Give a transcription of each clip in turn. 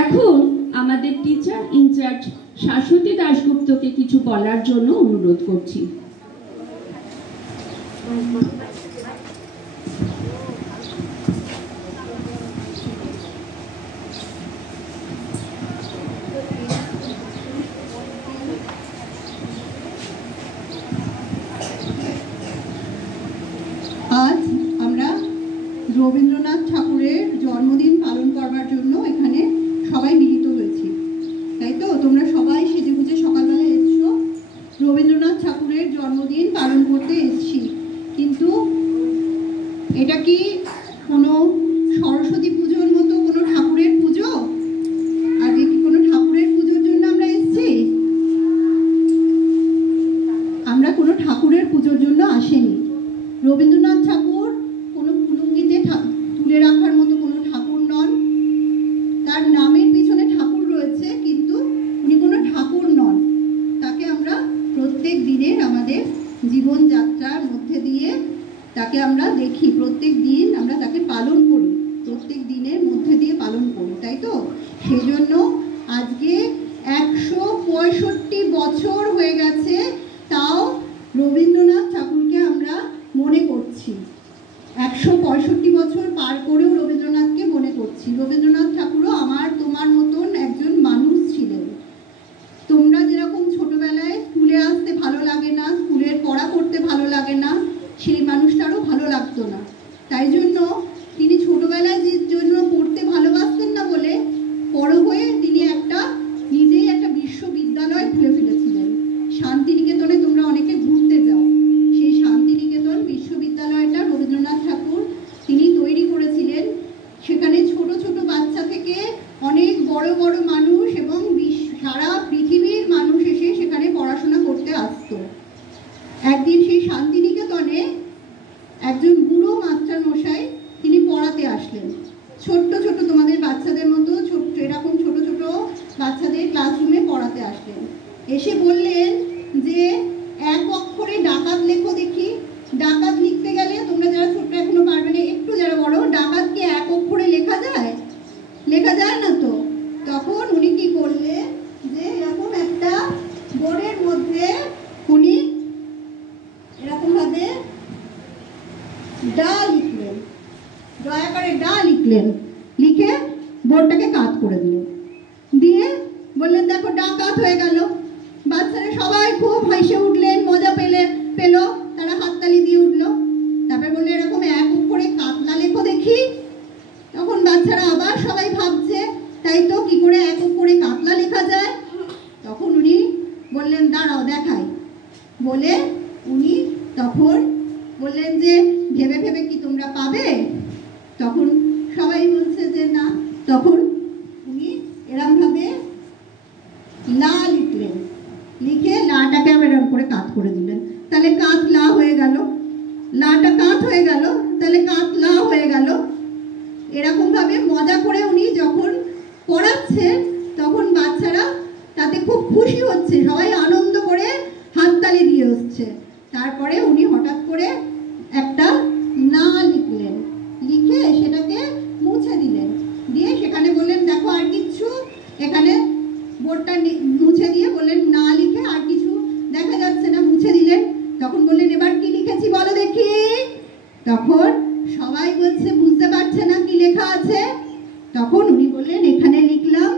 এখন আমাদের teacher in charge Shashwati দাশগুপ্তকে কিছু বলার জন্য অনুরোধ করছি। আজ আমরা রবীন্দ্রনাথ ঠাকুরের জন্মদিন পালন করবার জন্য এখানে সবাই মিলিত হয়েছি, তাই তো? তোমরা সবাই সেজে গুজে সকালবেলা এসছো, রবীন্দ্রনাথ ঠাকুরের জন্মদিন পালন করতে এসছি। কিন্তু এটা কি কোনো সরস্বতী পুজোর মতো কোনো ঠাকুরের পুজো? আজকে কি কোনো ঠাকুরের পুজোর জন্য আমরা এসছি? আমরা কোনো ঠাকুরের পুজোর জন্য আসেনি। রবীন্দ্রনাথ ঠাকুর কোনো কুলুঙ্গিতে তুলে রাখার মতো কোনো ঠাকুর নন। তার নামের পিছনে ঠাকুর রয়েছে, কিন্তু উনি কোনো ঠাকুর নন। তাকে আমরা প্রত্যেক দিনের আমাদের জীবনযাত্রার মধ্যে দিয়ে তাকে আমরা দেখি, প্রত্যেক দিন আমরা তাকে পালন করি, প্রত্যেক দিনের মধ্যে দিয়ে পালন করি, তাই তো? সেই জন্য আজকে 165 বছর হয়ে গেছে, তাও রবীন্দ্রনাথ ঠাকুরকে আমরা মনে করছি। 165 বছর পার করেও রবীন্দ্রনাথকে মনে করছি। রবীন্দ্রনাথ ঠাকুরও আমার তোমার মতন একজন মানুষ ছিলেন। তোমরা যেরকম ছোটবেলায় স্কুলে আসতে ভালো লাগে না, স্কুলের পড়া করতে ভালো লাগে না, সেই মানুষটারও ভালো লাগতো না। তাই জন্য তিনি ছোটবেলায় যে জন্য পড়তে ভালোবাসতেন না বলে বড় হয়ে তিনি নিজেই একটা বিশ্ববিদ্যালয় খুলে ফেলেছিলেন। শান্তিনিকেতনে তোমরা অনেকে ঘুরতে যাও, সেই শান্তিনিকেতন বিশ্ববিদ্যালয়টা রবীন্দ্রনাথ ঠাকুর তিনি তৈরি করেছিলেন। সেখানে ছোট ছোট বাচ্চা থেকে অনেক বড় বড় মানুষ এবং সারা পৃথিবীর মানুষ এসে সেখানে পড়াশোনা করতে আসতো। একদিন সেই শান্তিনিকেতনে একজন বুড়ো মাস্টার মশাই তিনি পড়াতে আসলেন। ছোট্ট ছোট তোমাদের বাচ্চাদের মতো এরকম ছোট ছোট বাচ্চাদের ক্লাসরুমে পড়াতে আসলেন। এসে বললেন যে এক অক্ষরে ডাকাত লেখো দেখি। ডাকাত লিখতে গেলে তোমরা যারা ছোট্ট এখনো পারবে না, একটু যারা বড়, ডাকাতকে এক অক্ষরে লেখা যায়? লেখা যায় না তো। তখন উনি কি করলেন, যে এরকম একটা বোর্ডের মধ্যে উনি এরকম ভাবে ডা লিখলেন, দয়া করে ডা লিখলেন, লিখে বোর্ডটাকে কাত করে দিলেন, দিয়ে বললেন দেখো ডাকাত হয়ে গেল। বাচ্চারা সবাই খুব হেসে উঠলেন, মজা পেল, তারা হাততালি দিয়ে উঠলো। তারপরে বললেন এরকম এক অক্ষরে কাতলা লেখো দেখি। তখন বাচ্চারা আবার সবাই ভাবছে তাই তো, কি করে এক অক্ষরে কাতলা লেখা যায়। তখন উনি বললেন দাঁড়াও দেখাই, বলে উনি তখন বললেন যে ভেবে ভেবে কি তোমরা পাবে? তখন সবাই বলছে যে না। তখন উনি এরম ভাবে লা লিখলেন, লিখে লাটাকে আবার এরম করে কাত করে দিলেন। তাহলে কাত লা হয়ে গেল, লাটা কাত হয়ে গেল, তাহলে কাত লা হয়ে গেল। এরকম ভাবে মজা করে উনি যখন পড়াচ্ছেন তখন বাচ্চারা তাতে খুব খুশি হচ্ছে, সবাই আনন্দ করে হাততালি দিয়ে হচ্ছে। তারপরে উনি হঠাৎ করে একটা না লিখলেন, লিখে সেটাকে মুছে দিলেন, দিয়ে সেখানে বললেন দেখো আর কিছু, এখানে বোর্ডটা মুছে দিয়ে বললেন না লিখে আর কিছু দেখা যাচ্ছে না, মুছে দিলেন। তখন বললেন এবার কি লিখেছি বলো দেখি। তখন সবাই বলছে বুঝতে পারছে না কি লেখা আছে। তখন উনি বললেন এখানে লিখলাম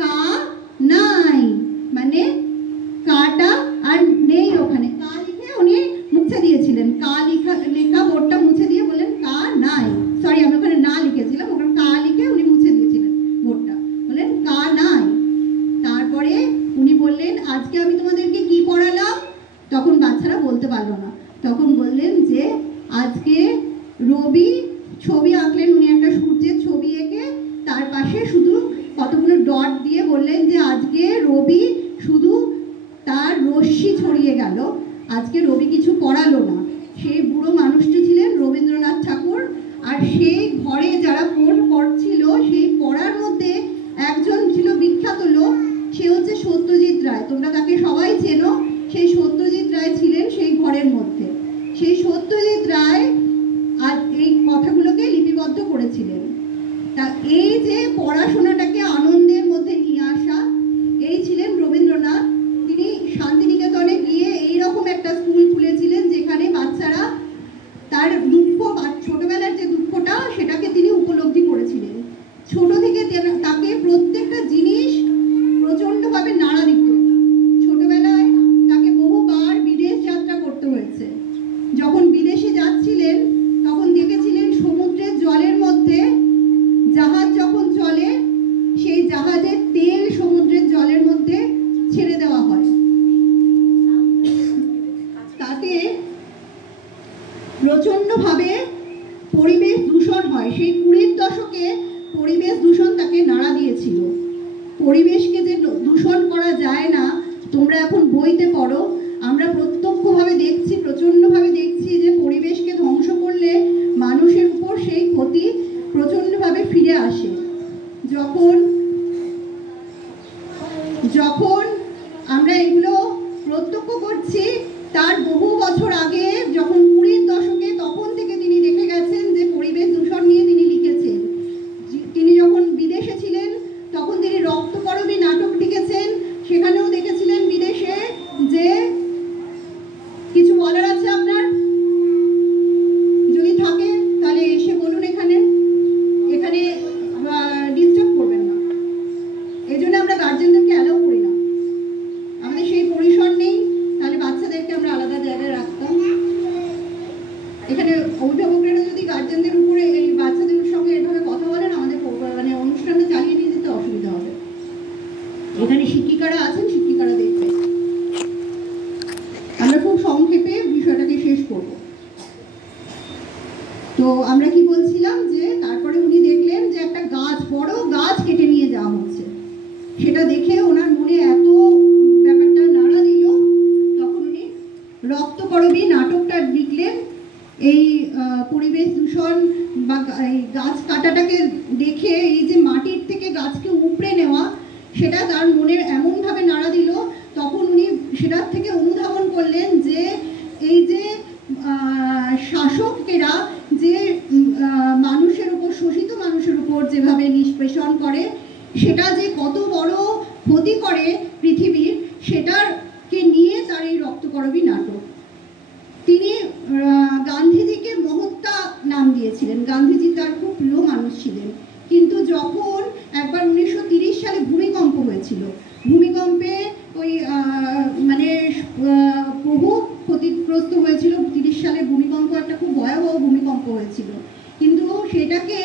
কা নাই, মানে কাটা আর নেই ওখানে, কা লিখে উনি মুছে দিয়েছিলেন। কা লেখা বোর্ডটা মুছে দিয়ে বললেন কা নাই, সরি আমি ওখানে না লিখেছিলাম, ওখানে কা লিখে উনি মুছে দিয়েছিলেন বোর্ডটা, বললেন কা নাই। তারপরে উনি বললেন আজকে আমি তোমাদেরকে কি পড়ালাম? তখন বাচ্চারা বলতে পারলো না। তখন বললেন যে আজকে রবি ছবি আঁকলেন, উনি একটা সূর্যের ছবি এঁকে তার পাশে শুধু কতগুলো ডট দিয়ে বললেন যে আজকে রবি শুধু তার রশ্মি ছড়িয়ে গেল, আজকে রবি কিছু পড়ালো না। সেই বুড়ো মানুষটি ছিলেন রবীন্দ্রনাথ ঠাকুর। আর সেই ঘরে যারা পড়ছিল সেই পড়ার মধ্যে একজন ছিল বিখ্যাত লোক, সে হচ্ছে সত্যজিৎ রায়। তোমরা তাকে সবাই চেনো। সেই সত্যজিৎ রায় ছিলেন সেই ঘরের মধ্যে। সেই সত্যজিৎ রায় আজ এই কথাগুলোকে লিপিবদ্ধ করেছিলেন। তা এই যে পড়াশোনাটাকে তাকে প্রত্যেকটা জিনিস প্রচণ্ডভাবে নাড়া দিত। ছোটবেলায় তাকে বহুবার বিদেশ যাত্রা করতে হয়েছে। যখন বিদেশে যাচ্ছিলেন তখন দেখেছিলেন সমুদ্রের জলের মধ্যে জাহাজ যখন চলে সেই জাহাজের তেল সমুদ্রের জলের মধ্যে ছেড়ে দেওয়া হয়, তাতে প্রচণ্ডভাবে পরিবেশ দূষণ হয়। সেই 20-র দশকে পরিবেশ দূষণ তাকে নাড়া দিয়েছিল। পরিবেশকে যে দূষণ করা যায় না, তোমরা এখন বইতে পড়ো, আমরা প্রত্যক্ষভাবে দেখছি, প্রচণ্ডভাবে দেখছি যে পরিবেশকে ধ্বংস করলে মানুষের উপর সেই ক্ষতি প্রচণ্ডভাবে ফিরে আসে। যখন আমরা এগুলো প্রত্যক্ষ করছি, তার বহু বছর আগে যখন 20-র দশকে, তখন থেকে তিনি দেখে গেছেন যে পরিবেশ দূষণ নিয়ে তিনি লিখেছেন। তিনি যখন বিদেশে ছিলেন তখন তিনি রক্তকরবী নাটক লিখেছেন। সেখানেও দেখেছিলেন বিদেশে যে কিছু বলার আছে আপনার, যদি থাকে তাহলে এসে বলুন, এখানে ডিস্টার্ব করবেন না। এই জন্য আমরা গার্জেনদেরকে অ্যালাউ করি না, আমাদের সেই পরিসর নেই, তাহলে বাচ্চাদেরকে আমরা আলাদা জায়গায় রাখতাম। এখানে অভিভাবকরা যদি গার্জেনদের উপরে এই বাচ্চাদের সঙ্গে এভাবে কথা বলেন, আমাদের মানে অনুষ্ঠানটা চালিয়ে নিয়ে যেতে অসুবিধা হবে। এখানে শিক্ষিকারা আছেন, শিক্ষিকারা দেখবেন। আমরা খুব সংক্ষেপে বিষয়টাকে শেষ করব। তো আমরা কি বলছিলাম যে তারপরে উনি দেখলেন যে একটা গাছ, বড় গাছ কেটে নিয়ে যাওয়া হচ্ছে। সেটা দেখে ওনার মনে এত ব্যাপারটা নাড়া দিল, তখন উনি রক্তকরবী নাটকটা লিখলেন। এই পরিবেশ দূষণ বা এই গাছ কাটাটাকে দেখে, এই যে মাটির থেকে গাছকে উপড়ে নেওয়া, সেটা তার মনের এমনভাবে নাড়া দিল, তখন উনি সেটার থেকে অনুধাবন করলেন যে এই যে শাসকেরা যে মানুষের উপর, শোষিত মানুষের উপর যেভাবে নিষ্পেষণ করে, সেটা যে কত বড় ক্ষতি করে পৃথিবীর, সেটাকে নিয়ে তার এই রক্তকরবী নাটক। তিনি গান্ধীজিকে মহাত্মা নাম দিয়েছিলেন। গান্ধীজি তার খুব প্রিয় মানুষ ছিলেন। কিন্তু যখন একবার 1930 সালে ভূমিকম্প হয়েছিল, ভূমিকম্পে ওই মানে বহু ক্ষতিগ্রস্ত হয়েছিল। 30 সালে ভূমিকম্প একটা খুব ভয়াবহ ভূমিকম্প হয়েছিল, কিন্তু সেটাকে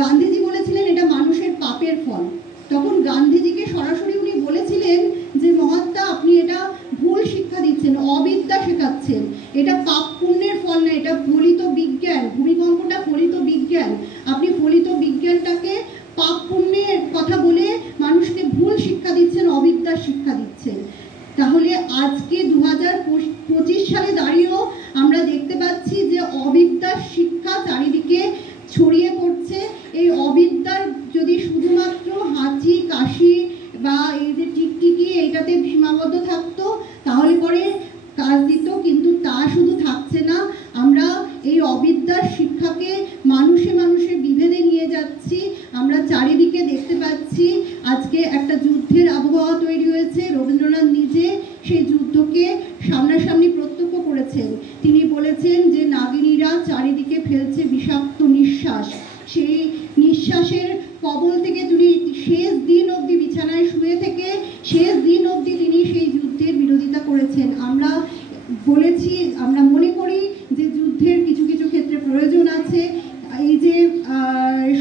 গান্ধীজি বলেছিলেন এটা মানুষের পাপের ফল। তখন গান্ধীজিকে সরাসরি উনি বলেছিলেন যে মহাত্মা, আপনি এটা ভুল শিক্ষা দিচ্ছেন, অবিদ্যা শেখাচ্ছেন, এটা পাপ পুণ্যের ফল না, এটা ফলিত বিজ্ঞান। ভূমিকম্পটা ফলিত বিজ্ঞান, আপনি ফলিত বিজ্ঞানটাকে পাপ পুণ্যের কথা বলে মানুষকে ভুল শিক্ষা দিচ্ছেন, অবিদ্যার শিক্ষা দিচ্ছেন। তাহলে আজকে 2025 সালে দাঁড়িয়েও আমরা দেখতে পাচ্ছি যে অবিদ্যার শিক্ষা চারিদিকে ছড়িয়ে পড়ছে। এই অবিদ্যার যদি শুধুমাত্র হাঁচি কাশি বা এই যে টিকটিকি এইটাতে সীমাবদ্ধ থাকতো তাহলে পরে কাজ দিত, কিন্তু তা শুধু থাকছে না। আমরা এই অবিদ্যার শিক্ষাকে মানুষে মানুষে বিভেদে নিয়ে যাচ্ছি। আমরা চারিদিকে দেখতে পাচ্ছি আজকে একটা যুদ্ধের আবহাওয়া তৈরি হয়েছে। রবীন্দ্রনাথ নিজে সেই যুদ্ধকে সামনাসামনি প্রত্যক্ষ করেছেন। তিনি বলেছেন যে নাগিনীরা চারিদিকে ফেলছে বিষাক্ত নিঃশ্বাস, সেই নিঃশ্বাসের কবল থেকে তিনি শেষ দিন অবধি বিছানায় শুয়ে থেকে শেষ দিন অবধি তিনি সেই যুদ্ধের বিরোধিতা করেছেন। আমরা বলেছি, আমরা মনে করি যে যুদ্ধের কিছু কিছু ক্ষেত্রে প্রয়োজন আছে। এই যে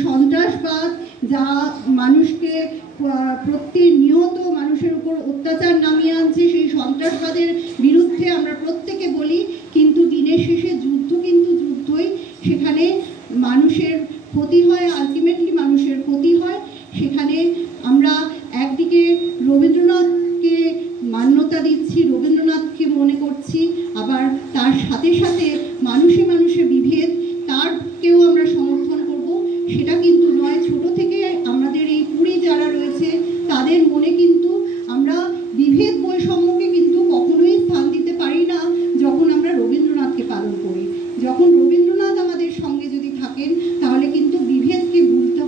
সন্ত্রাসবাদ যা মানুষকে প্রতিনিয়ত মানুষের উপর অত্যাচার নামিয়ে আনছে, সেই সন্ত্রাসবাদের বিরুদ্ধে আমরা প্রত্যেকে বলি, কিন্তু দিনের শেষে যুদ্ধ কিন্তু যুদ্ধই। সেখানে মানুষের ক্ষতি হয়, আলটিমেটলি মানুষের ক্ষতি হয়। সেখানে আমরা একদিকে রবীন্দ্রনাথকে মান্যতা দিচ্ছি, রবীন্দ্রনাথকে মনে করছি, আবার তার সাথে সাথে মানুষে মানুষে বিভেদ, তারকেও আমরা সমর্থন করব। সেটা কিন্তু নয়, ছোট থেকে আমাদের এই পুরী যারা রয়েছে তাদের মনে কিন্তু আমরা বিভেদ বৈষম্যকে কিন্তু কখনোই স্থান দিতে পারি না। যখন আমরা রবীন্দ্রনাথকে পালন করি, যখন রবীন্দ্রনাথ আমাদের সঙ্গে যদি থাকেন, তাহলে কিন্তু বিভেদকে ভুলতে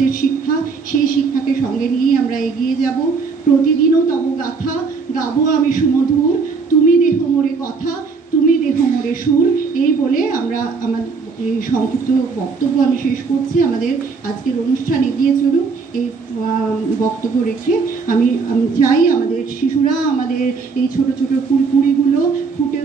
সাহিত্যের শিক্ষা, সেই শিক্ষাকে সঙ্গে নিয়েই আমরা এগিয়ে যাব। প্রতিদিনও তব গাথা গাবো আমি সুমধুর, তুমি দেহ মোরে কথা, তুমি দেহ মোরে সুর। এই বলে আমরা আমার এই সংক্ষিপ্ত বক্তব্য আমি শেষ করছি। আমাদের আজকের অনুষ্ঠান এগিয়ে চলুক এই বক্তব্য রেখে আমি চাই আমাদের শিশুরা, আমাদের এই ছোট ছোট ফুলকুড়িগুলো ফুটে